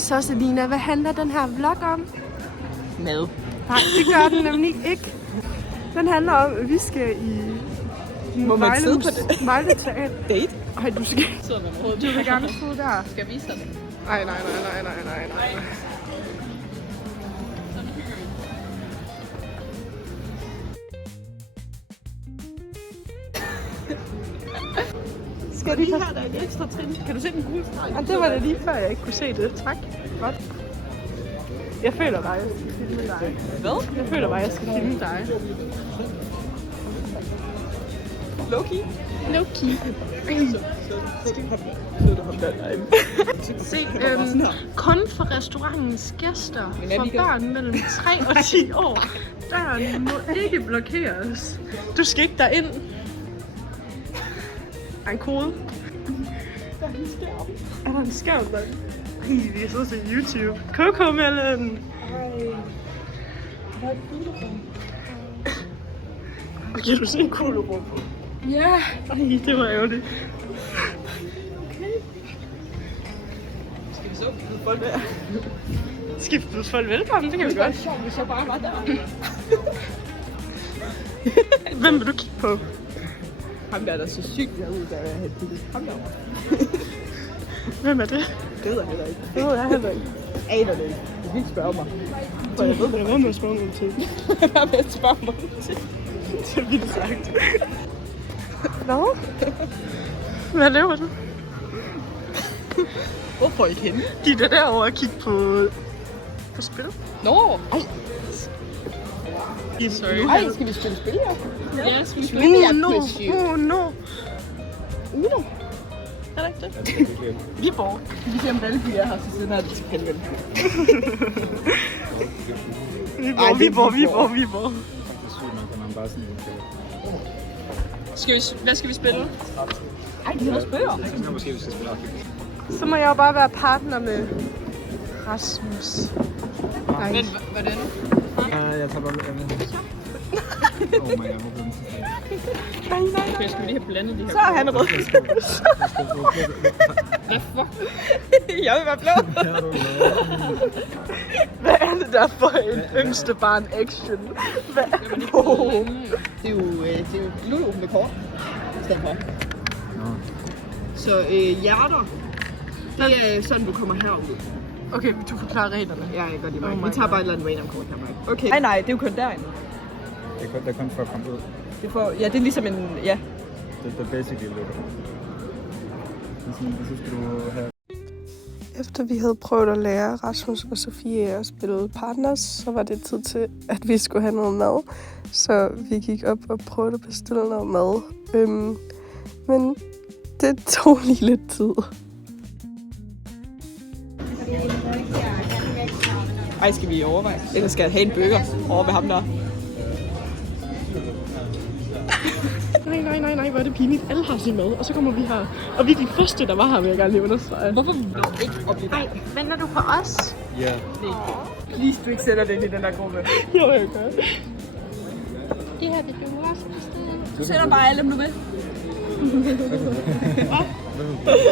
Så Selina, hvad handler den her vlog om? Mad. Nej, det gør den nemlig ikke. Den handler om, at vi skal i Må man sidde på det? Vejle Teater. Date? Ej, du skal Sidder man overhovedet? du vil gerne sidde der. Skal jeg vise dig det? Nej. Skal vi her, der er et ekstra trin? Kan du se den gule streg? Ja, det var det lige før, jeg ikke kunne se det. Tak. Godt. Jeg føler bare, jeg skal filme dig. Hvad? Jeg føler bare, jeg skal filme dig. Loki? Loki. Se, kun for restaurantens gæster, for børn mellem 3 og 10 år. Døren må ikke blokeres. Du skal ikke derind. Er der en kode? Der er en skærm. Er der en skærm der? Ej, vi er så til YouTube. Coco-melon. Hvad er det kuglerum? Kan du se en kuglerum? Ja. Ej, det var ærgerligt. Okay. Skal vi så byde folk der? Skal vi byde folk velkommen? Det kan vi godt. Det er sjovt, hvis jeg bare var der. Hvem vil du kigge på? Ham der så sygt derude, der er helt billigt. Ham der. Hvem er det? Det ved jeg heller ikke. Det ved jeg heller ikke. Aner det ikke. Du kan ikke spørge mig. For jeg ved, hvad der var med at spørge nogle ting. Hvad med at spørge mig til? Det er vildt sagt. Nå? Hvad laver du? Hvorfor ikke hende? De er derovre og kigge på spil. Nå! Ej, Sorry. ej, skal vi spille spil her? Ja, skal vi spille? No. Uno. Er det ikke det? Viborg. Vi ser om Valby er her, så siden er det til helvede. Viborg. Hvad skal vi spille? Ej, de hedder spørger. Måske vi skal spille hockey. Så må jeg jo bare være partner med Rasmus. Nej. Men hvordan? Jeg tager bare med. Oh my god, hvor blev den så stærk. Nej. Jeg skulle lige have blandet de her. Så er han rød. Hvad fuck? Jeg vil være blå. Hvad er det der for en yngste barn action? Hvad? Det er jo Ludo med kort. I stedet for. Så hjerter, det er sådan, du kommer herud. Okay, du forklarer reglerne. Ja, jeg gør det Oh mig. my Vi tager bare et eller andet random kort her, Mike. Okay. Nej, det er jo kun derinde. Det er kun for at komme ud. Ja, det er ligesom en, ja. Det er basically Ludo. Så skal du have... Efter vi havde prøvet at lære Rasmus og Sofie at spille partners, så var det tid til, at vi skulle have noget mad. Så vi gik op og prøvede at bestille noget mad. Men det tog lige lidt tid. Ej, skal vi overveje? Eller skal jeg have en burger over ved ham der? Nej, hvor er det pinligt. Alle har sin mad, og så kommer vi her. Og vi er de første, der var her, vil jeg gerne lige understrege. Hvorfor vil du ikke opleve? Nej, venter du på os? Ja. Please, du ikke sætter det ind i den der gruppe. Jo, jeg gør. Det her vil du også bestille. Du sætter bare alle, om du vil.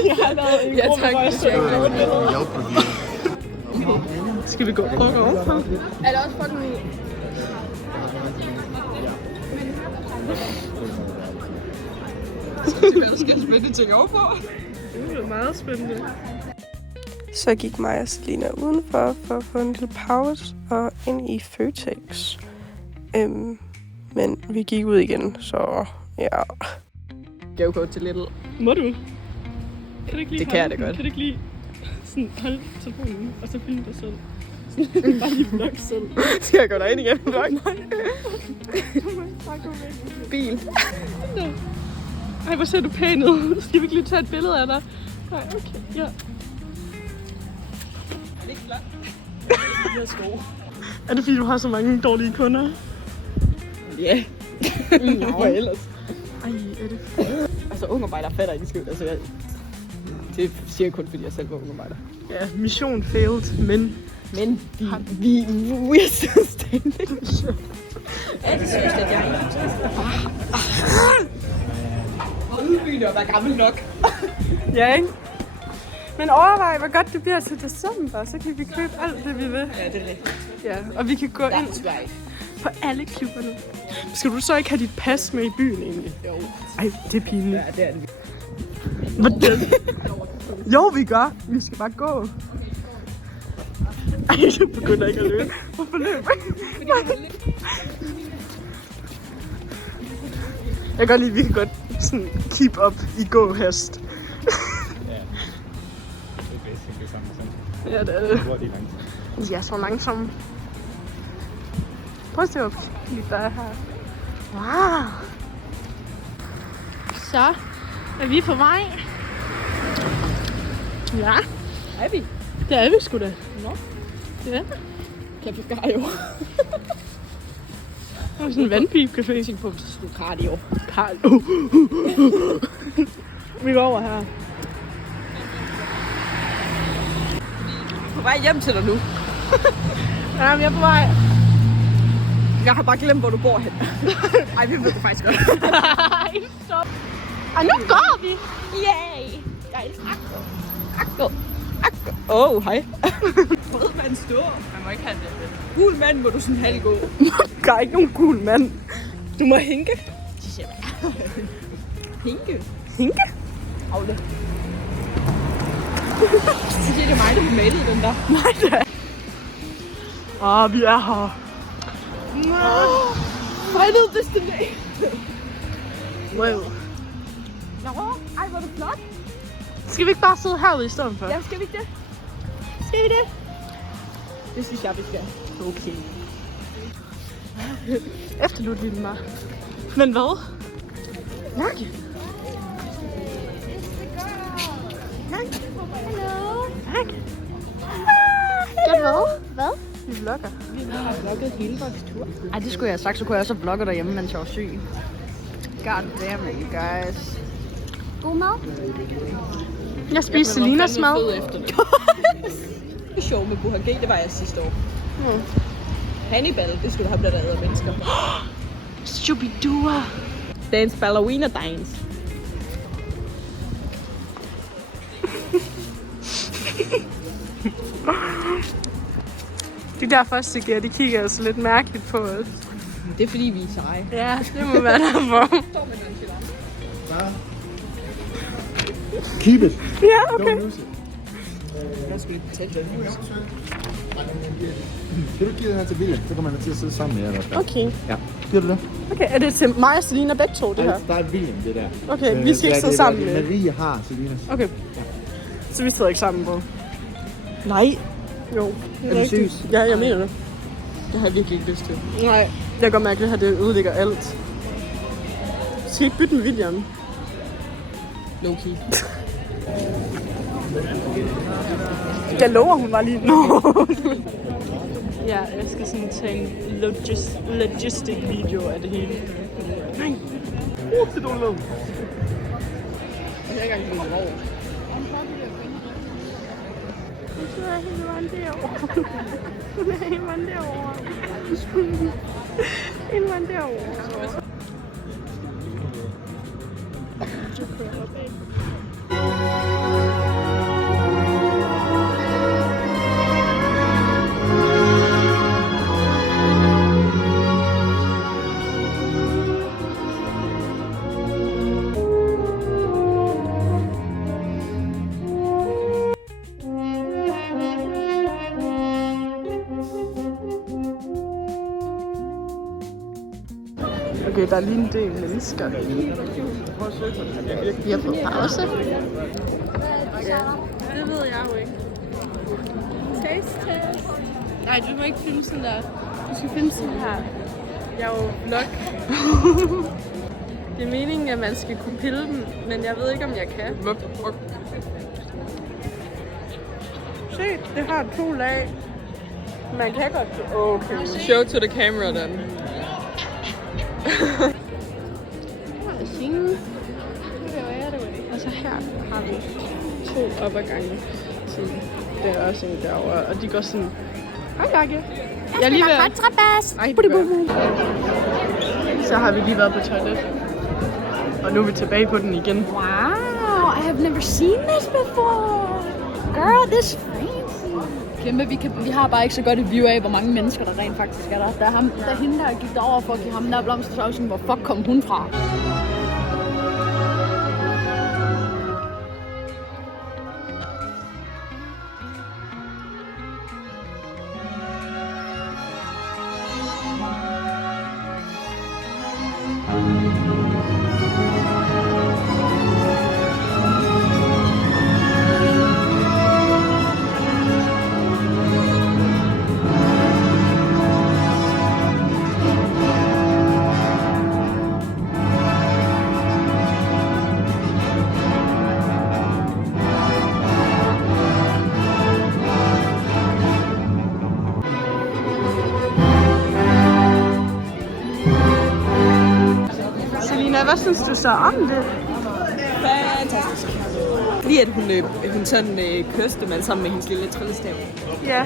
Jeg har lavet en gruppe, hvor jeg søger. Skal vi gå overfor? Er det også for den? Der skal spændende ting over på. Det er meget spændende. Så gik mig og Selina udenfor for at få en lille pause og ind i Føtex. Men vi gik ud igen, så ja. Gavekort til Little. Må du? Kan du ikke lige Det kan jeg da godt. Kan du ikke lige sådan holde telefonen, og så filme dig selv? Sådan, bare lige vlog selv. Skal jeg gå derind igen? Nej. Bil. Ej, hvor ser du pæn ud. Skal vi ikke lige tage et billede af dig? Nej, okay, ja. Ikke flot. Jeg er sko. Er det fordi, du har så mange dårlige kunder? Ja. Hvor ellers? Ej, er det... Altså, ungearbejder fatter ikke skid. Altså, det siger jeg kun, fordi jeg selv var ungearbejder. Ja, mission failed, men... Men vi er still standing. Er det seriøst, at jeg og udbyde og være gammel nok. Ja, ikke? Men overvej, hvor godt det bliver til december. Så kan vi købe alt det, vi vil. Ja, det er rigtigt. Ja, og vi kan gå ind på alle klubberne. Skal du så ikke have dit pas med i byen egentlig? Jo. Ej, det er pinligt. Ja, det er det. Hvordan? Jo, vi gør. Vi skal bare gå. Ej, du begynder ikke at løbe. Hvorfor løber jeg kan godt lide, at vi kan godt sådan keep up i gåhast. Ja, det er det. De er så langsomme. Prøv at se, hvor lidt der er her. Wow. Så er vi på vej. Ja, Er vi? det er vi sgu da. Nå. Ja. Café Gario. Det er sådan en vandpibcafé. Jeg tænkte på, hvis du skulle cardio. Karl. Vi går over her. På vej hjem til dig nu. Ja, vi er på vej. Jeg har bare glemt, hvor du bor hen. Ej, vi ved det faktisk godt. Ej, stop. Og nu går vi. Yay. Åh, hej. Rød mand står. Man må ikke have det. Gul mand må du sådan halv gå. Der er ikke nogen cool mand. Du må hinke. Hinke. Hinke? Agle. Så det er mig, der har malet den der. Nej, da. Vi er her. Final destination. Wow. Nå, ej, hvor er det flot. Skal vi ikke bare sidde herude i stedet for? Ja, skal vi ikke det? Skal vi det? Det synes jeg, vi skal. Okay. Efterlut lille mig. Men hvad? Nakke. Nakke. Hallo. Nakke. Gør hvad? Hvad? Vi vlogger. Vi har vlogget hele vores tur. Ej, det skulle jeg have sagt, så kunne jeg også vlogge derhjemme, mens jeg var syg. God damn it, you guys. God mad? Jeg spiste Selinas mad. Det er sjovt med Burhan G, det var jeg sidste år. Hannibal, det skulle du have blandt andet mennesker. Shubidua. Dance ballerina dance. De der første gear, de kigger altså lidt mærkeligt på os. Det er fordi, vi er seje. Ja, det må være derfor. Keep it. Ja, okay. Don't lose it. Jeg skulle lige betale den. Kan du give den her til William? Så kommer man til at sidde sammen med jer. Eller? Okay. Ja. Giver du det? Okay, er det til mig og Selina begge to, det her? Der er William, det der. Okay, vi skal ikke sidde sammen med. Marie har Selinas. Okay. Så vi sidder ikke sammen på. Nej. Jo. Er du seriøs? Ja, jeg mener det. Det har jeg virkelig ikke lyst til. Nej. Jeg kan godt mærke, at det her det ødelægger alt. Skal I ikke bytte med William? Low key. Jeg lover, hun var lige... Nå. Ja, jeg skal sådan tage en logistic video af det hele. Nej. Det er dårligt. Jeg har ikke engang blevet over. Hun sidder hele vejen derovre. Hun er hele vejen derovre. Hele vejen derovre. Så kører jeg opad. Okay, der er lige en del mennesker. Vi har fået pause. Ja, det ved jeg jo ikke. Taste test. Nej, du må ikke filme sådan der. Du skal filme sådan her. Jeg er jo vlog. Det er meningen, at man skal kunne pille dem, men jeg ved ikke, om jeg kan. Se, det har 2 lag. Man kan godt... Okay. Show to the camera, then. Og så her har vi 2 opadgange til der er også en derovre, og de går sådan... Hej, Lærke. Jeg er lige ved at... Ej, Så har vi lige været på toilet. Og nu er vi tilbage på den igen. Wow, I have never seen this before. Girl, this fancy. Kæmpe, vi har bare ikke så godt et view af, hvor mange mennesker der rent faktisk er der. Der hende, der gik derover for at give ham der blomster, så var sådan, hvor fuck kom hun fra? Hvad synes du så om det? Fantastisk. Fordi at hun sådan kørste man sammen med hendes lille trillestav. Ja.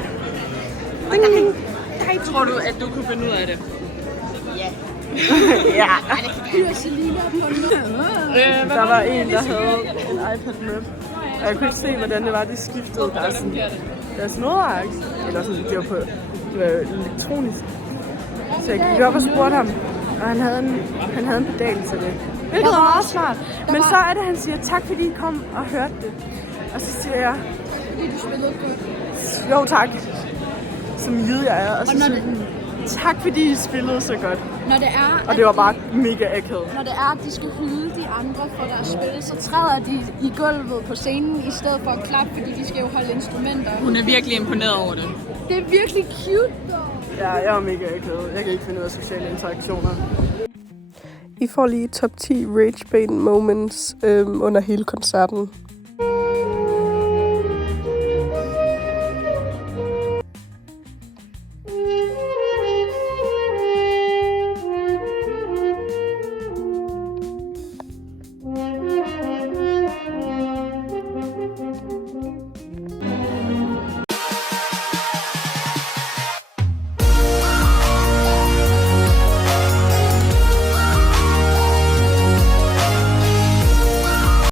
Tror du, at du kunne finde ud af det? Ja. Selina på noget. Der var en, der havde en iPad med. Og jeg kunne ikke se, hvordan det var, de skiftede deres nodeark. Eller sådan, det var på elektronisk. Så jeg gik op og spurgte ham. Og han havde en pedal til det. Hvilket var meget smart. Men så er det, han siger, tak fordi I kom og hørte det. Og så siger jeg, Fordi du spillede godt. jo tak. Som jyde jeg er. Og så siger han, tak fordi I spillede så godt. Når det er, Og det var bare mega akavet. Når det er, at de skal hylde de andre for deres spil, så træder de i gulvet på scenen, i stedet for at klappe, fordi de skal jo holde instrumenter. Hun er virkelig imponeret over det. Det er virkelig cute, dog. Ja, jeg var mega akavet. Jeg kan ikke finde ud af sociale interaktioner. I får lige top 10 rage bait moments under hele koncerten.